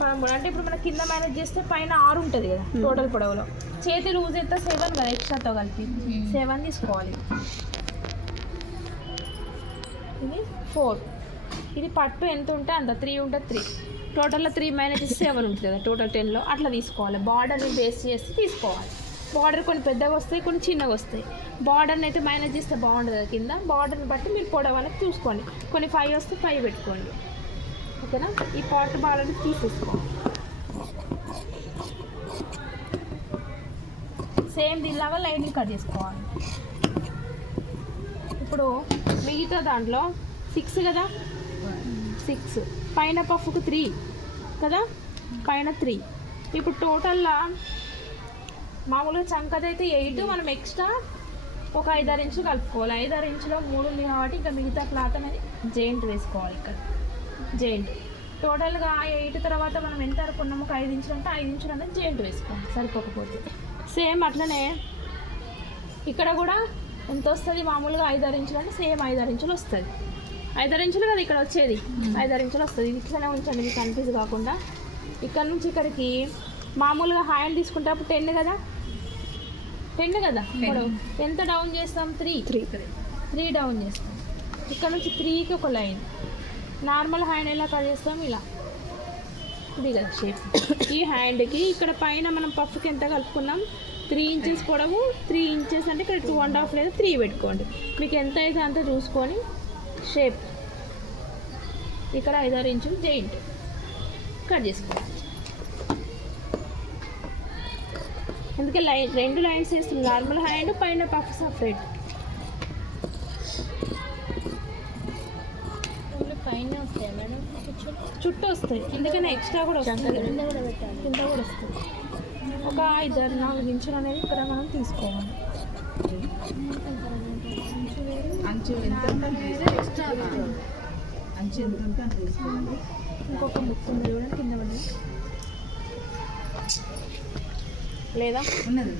13 అంటే ఇప్పుడు మనం కింద మేనేజ్ చేస్తే పైన 6 ఉంటుంది కదా టోటల్ పొడవులో. చేతి లూజ్ అయితే 7 కదా ఎక్స్ట్రాతో కలిపి 7 తీసుకోవాలి. ఇది 4. ఇది పట్టు ఎంత ఉంటే అంత 3 ఉంటే 3. టోటల్లో 3 మేనేజ్ చేస్తే 7 ఉంటుంది కదా టోటల్ 10లో అట్లా తీసుకోవాలి. బార్డర్ని బేస్ చేసి తీసుకోవాలి. బార్డర్ కొన్ని పెద్దగా వస్తాయి, కొన్ని చిన్నగా వస్తాయి. బార్డర్ని అయితే మేనేజ్ చేస్తే బాగుంటుంది కదా కింద. బార్డర్ని బట్టి మీరు పొడవు అనేది చూసుకోండి. కొన్ని 5 వస్తే 5 పెట్టుకోండి. ఓకేనా? ఈ పాట్ బార్డర్ని తీసేసుకోండి. సేమ్ దీనిలాగా లైనింగ్ కట్ చేసుకోవాలి. ఇప్పుడు మిగతా దాంట్లో 6 కదా, 6 పైన పఫ్కు 3 కదా, పైన 3. ఇప్పుడు టోటల్లా మామూలుగా చంకదైతే 8, మనం ఎక్స్ట్రా ఒక 5-6 ఇంచులు కలుపుకోవాలి. 5-6 ఇంచులో 3 ఉంది కాబట్టి ఇంకా మిగతా క్లాత్ అనేది జెయింట్ వేసుకోవాలి. ఇక్కడ జెయింట్ టోటల్గా 8 తర్వాత మనం ఎంత అనుకున్నాము, ఒక 5 ఇంచులు అంటే 5 ఇంచులు అనేది జెయింట్ వేసుకోవాలి సరిపోకపోతే. సేమ్ అట్లనే ఇక్కడ కూడా ఎంత వస్తుంది, మామూలుగా 5-6 ఇంచులు అంటే సేమ్ 5-6 ఇంచులు వస్తుంది. 5-6 ఇంచులు కదా ఇక్కడ వచ్చేది, 5-6 ఇంచులు వస్తుంది. ఇది ఇట్లనే ఉంచండి మీకు కన్ఫ్యూజ్ కాకుండా. ఇక్కడ నుంచి ఇక్కడికి మామూలుగా హ్యాండ్ తీసుకుంటే అప్పుడు 10 కదా, 10 కదా. ఇప్పుడు ఎంత డౌన్ చేస్తాం, 3 డౌన్ చేస్తాం. ఇక్కడ నుంచి 3కి ఒక లైన్. నార్మల్ హ్యాండ్ ఎలా కట్ చేస్తాం, ఇలా ఇది కదా షేప్. ఈ హ్యాండ్కి ఇక్కడ పైన మనం పఫ్కి ఎంత కలుపుకున్నాం, 3 ఇంచెస్ పొడవు, 3 ఇంచెస్ అంటే ఇక్కడ 2.5 లేదా 3 పెట్టుకోండి. మీకు ఎంత అయితే అంత చూసుకొని షేప్ ఇక్కడ 5-6 ఇంచులు జెయింట్ కట్ చేసుకోండి. అందుకే 2 లైన్స్ వేస్తుంది. నార్మల్ హ్యాండ్ పైన పఫ్ సపరేట్. పైన వస్తాయి మేడం, చుట్టూ వస్తాయి. ఎందుకని ఎక్స్ట్రా కూడా వస్తుంది, కింద కూడా వస్తుంది. ఒక 5-4 ఇంచులు అనేది ఇక్కడ మనం తీసుకోవాలి. ఇంకొక ముక్కు ఉంది చూడండి కింద పడి లేదా ఉన్నది.